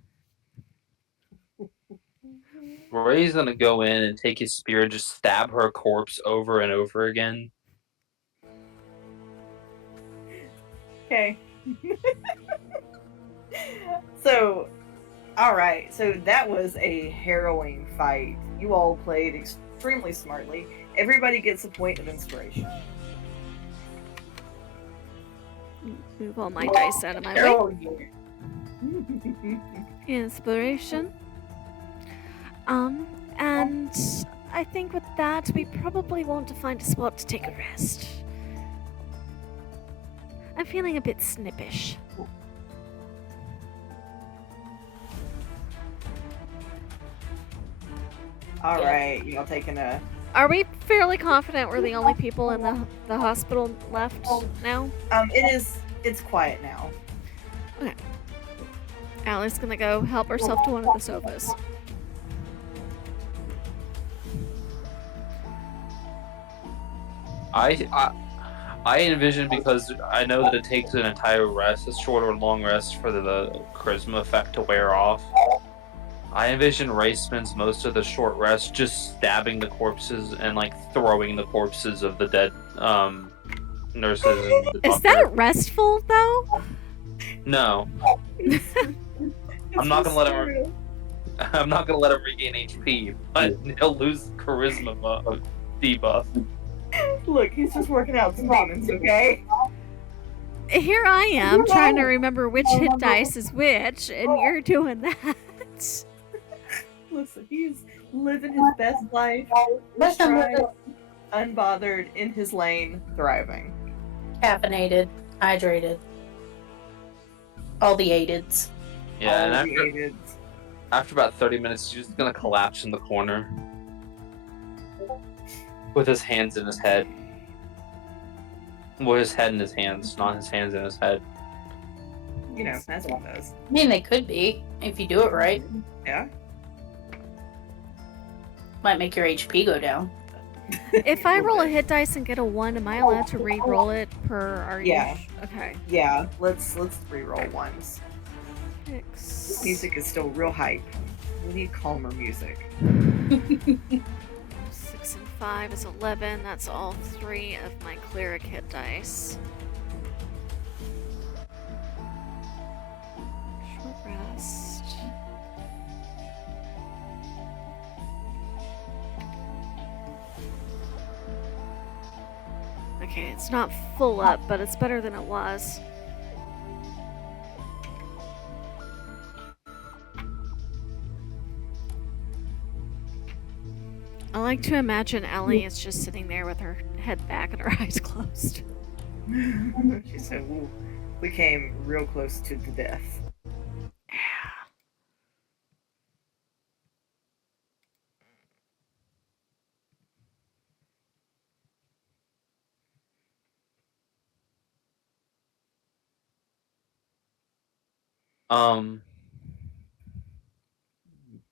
Ray's gonna go in and take his spear and just stab her corpse over and over again. Okay. So, alright. So that was a harrowing fight. You all played extremely smartly. Everybody gets a point of inspiration. Move all my dice out of my way. Inspiration. And I think with that, we probably want to find a spot to take a rest. I'm feeling a bit snippish. All Yeah. right, y'all taking a. Are we fairly confident we're the only people in the hospital left now? It's quiet now. Allie's gonna go help herself to one of the sofas. I envision, because I know that it takes an entire rest, a short or long rest, for the charisma effect to wear off. I envision Ray spends most of the short rest just stabbing the corpses and like throwing the corpses of the dead nurses and the Is doctor. that restful though? No, I'm not gonna let him. I'm not gonna let him regain HP, but he'll lose charisma debuff. Look, he's just working out some demons, okay? Here I am trying to remember which hit dice is which, and you're doing that. Listen, he's living his best life, stride, unbothered, in his lane, thriving. Caffeinated, hydrated. All the aideds. Yeah, All and the aided. after about 30 minutes, he's just gonna collapse in the corner with his hands in his head. With his head in his hands, not his hands in his head. You know, that's what it does. I mean, they could be, if you do it right. Yeah. Might make your HP go down. If I roll a hit dice and get a 1, am I allowed to re-roll it per our Yeah. Okay. Yeah, let's re-roll ones. 6. Music is still real hype. We need calmer music. 6 and 5 is 11. That's all 3 of my cleric hit dice. Short rest. Okay, it's not full up, but it's better than it was. I like to imagine Ellie is just sitting there with her head back and her eyes closed. She said, "Ooh, we came real close to the death."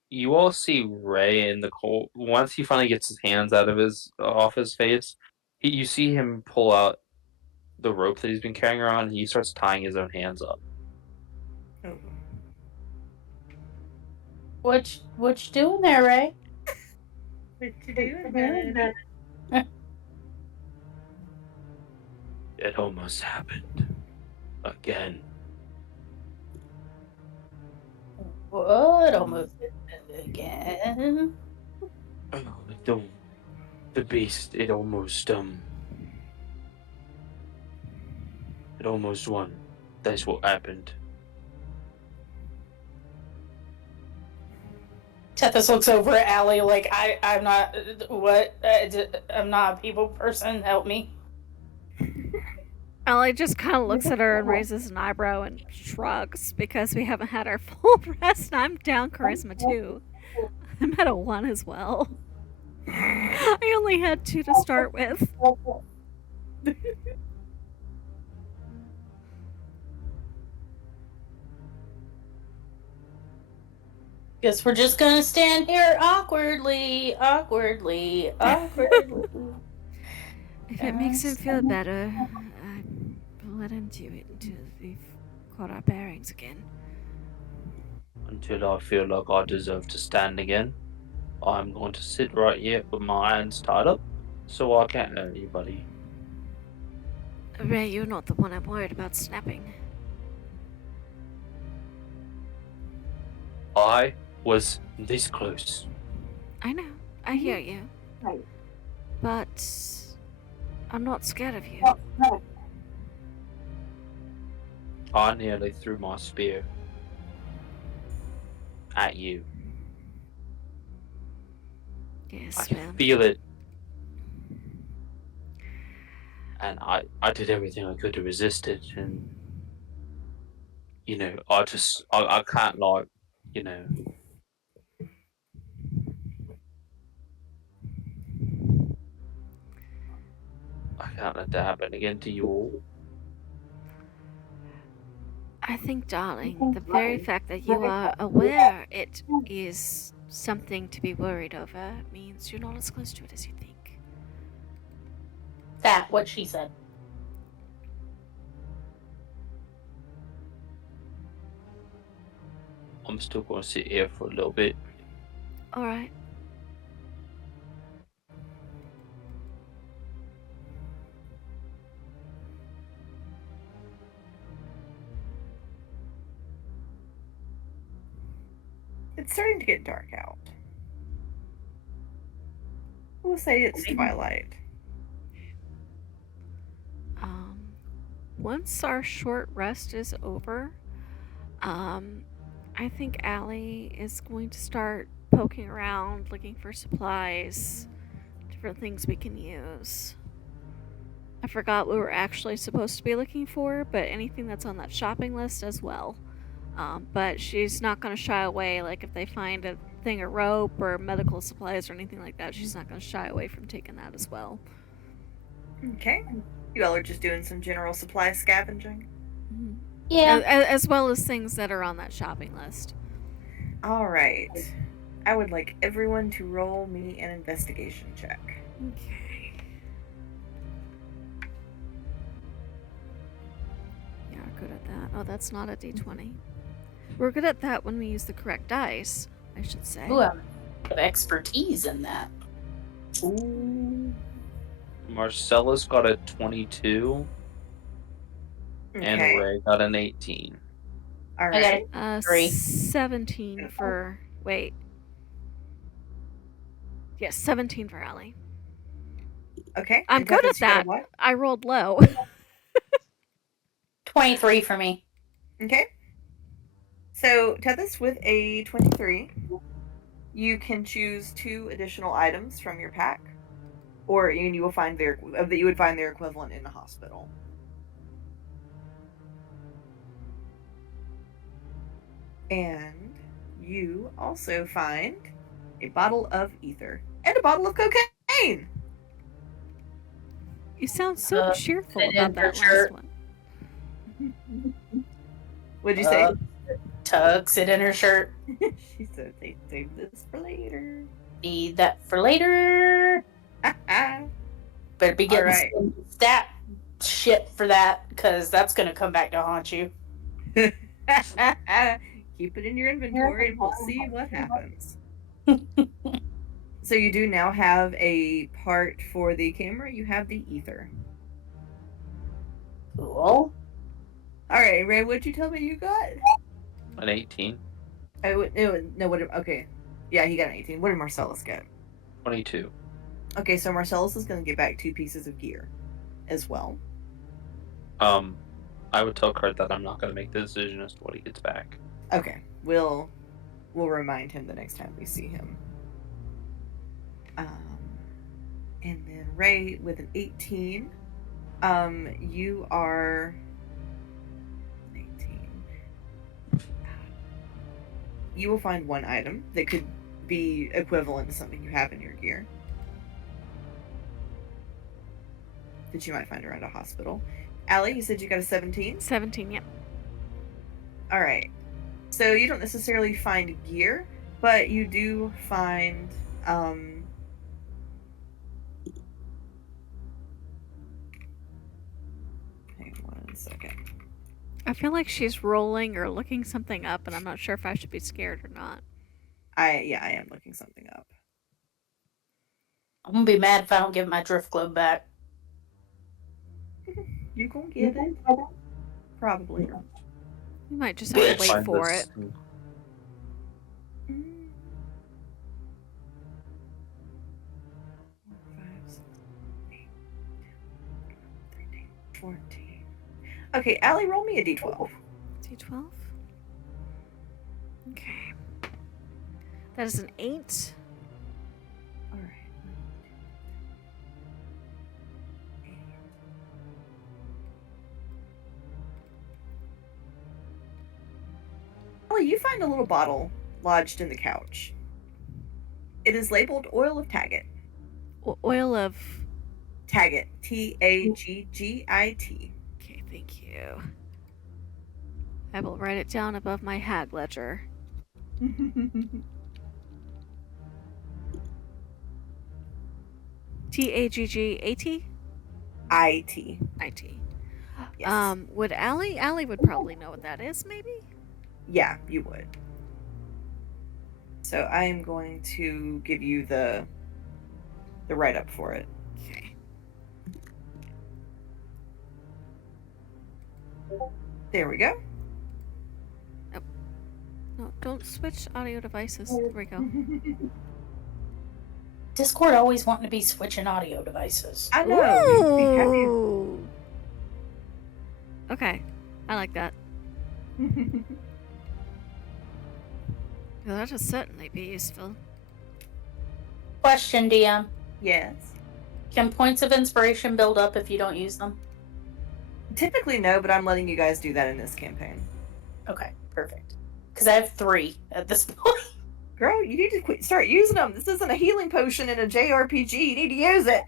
You all see Ray in the cold. Once he finally gets his hands out of off his face, you see him pull out the rope that he's been carrying around, and he starts tying his own hands up. Oh. What you doing there, Ray? What you doing, man? It almost happened again. What? Almost again. The beast. It almost won. That's what happened. Tethys looks over at Allie like, I'm not, what? I'm not a people person, help me. Ellie just kind of looks at her and raises an eyebrow and shrugs because we haven't had our full rest. I'm down charisma too. I'm at a 1 as well. I only had 2 to start with. Guess we're just gonna stand here awkwardly. If it makes him feel better, I'll let him do it until we've caught our bearings again. Until I feel like I deserve to stand again, I'm going to sit right here with my hands tied up, so I can't hurt anybody. Ray, you're not the one I'm worried about snapping. I was this close. I know. I hear you. But I'm not scared of you. I nearly threw my spear at you. Yes, I ma'am. feel it. And I did everything I could to resist it, and I can't like, you know, I can't let that happen again to you all. I think, darling, the very fact that you are aware it is something to be worried over means you're not as close to it as you think. That what she said. I'm still gonna sit here for a little bit. All right. It's starting to get dark out. We'll say it's twilight. Once our short rest is over, I think Allie is going to start poking around, looking for supplies, different things we can use. I forgot what we were actually supposed to be looking for, but anything that's on that shopping list as well. But she's not going to shy away, like if they find a thing of rope or medical supplies or anything like that, she's not going to shy away from taking that as well. Okay. You all are just doing some general supply scavenging? Mm-hmm. Yeah. As well as things that are on that shopping list. All right. I would like everyone to roll me an investigation check. Okay. Yeah, we're good at that. Oh, that's not a d20. We're good at that when we use the correct dice, I should say. Ooh, I have expertise in that. Ooh. Marcella's got a 22, and Okay. Ray got an 18. All I got right. 3. 17 for... Wait. Yes, 17 for Allie. Okay. I'm and good at Tuffus, you got a that. what? I rolled low. 23 for me. Okay. So, Tethys, with a 23, you can choose 2 additional items from your pack, or you will find that you would find their equivalent in a hospital. And you also find a bottle of ether and a bottle of cocaine. You sound so cheerful and about in that her last shirt. one. What'd you say? Tucks it in her shirt. She said they saved this for later. Need that for later. Better be getting Alright. some stat shit for that, because that's going to come back to haunt you. Keep it in your inventory and we'll see what happens. So you do now have a part for the camera. You have the ether. Cool. Alright, Ray, what'd you tell me you got? An 18. Okay. Yeah, he got an 18. What did Marcellus get? 22. Okay, so Marcellus is going to get back 2 pieces of gear as well. I would tell Kurt that I'm not going to make the decision as to what he gets back. Okay, we'll remind him the next time we see him. And then Ray with an 18. You are 18. You will find 1 item that could be equivalent to something you have in your gear that you might find around a hospital. Allie, you said you got a 17? 17, yep. Alright. So you don't necessarily find gear, but you do find hang on 1 second. I feel like she's rolling or looking something up, and I'm not sure if I should be scared or not. I am looking something up. I'm going to be mad if I don't get my drift globe back. You gonna get it? Probably. You might just have to wait Find for this- it. 4, 5, 6, 8, 13, 14. Okay, Allie, roll me a d12. D12? Okay. That is an 8. Alright. Allie, you find a little bottle lodged in the couch. It is labeled oil of Taggit. Oil of... Taggit. Taggit. Okay, thank you. I will write it down above my hag ledger. Taggat? IT. IT. Yes. Would Allie would probably know what that is, maybe? Yeah, you would. So I am going to give you the write-up for it. Okay. There we go. No, don't switch audio devices. There we go. Discord always wanting to be switching audio devices. I know. Ooh. Okay, I like that. That'll certainly be useful. Question, DM. Yes. Can points of inspiration build up if you don't use them? Typically no, but I'm letting you guys do that in this campaign. Okay, perfect. Because I have 3 at this point. Girl, you need to start using them. This isn't a healing potion in a JRPG. You need to use it.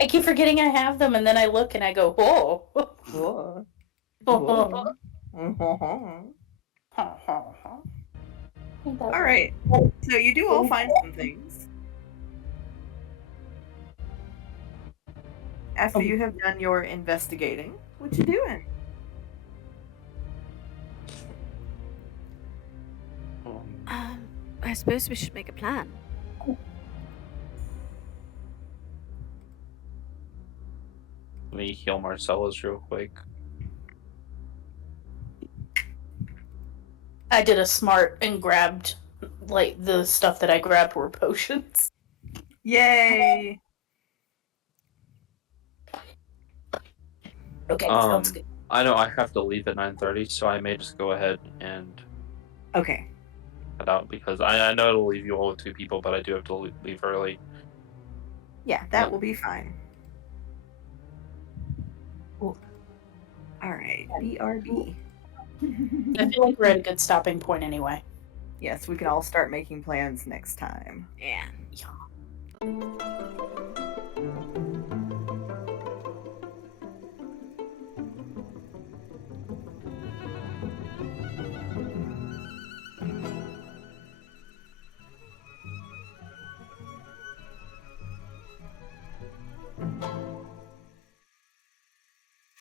I keep forgetting I have them, and then I look and I go, whoa. Whoa. All right. So you do all find some things. After you have done your investigating, what you doing? I suppose we should make a plan. Let me heal Marcellus real quick. I did a smart and grabbed, like, the stuff that I grabbed were potions. Yay! Okay, sounds good. I know I have to leave at 9:30, so I may just go ahead and Okay. head out because I know it'll leave you all with 2 people, but I do have to leave early. Yeah, that will be fine. All right, BRB. I feel like we're at a good stopping point anyway. Yes, we can all start making plans next time. Yeah.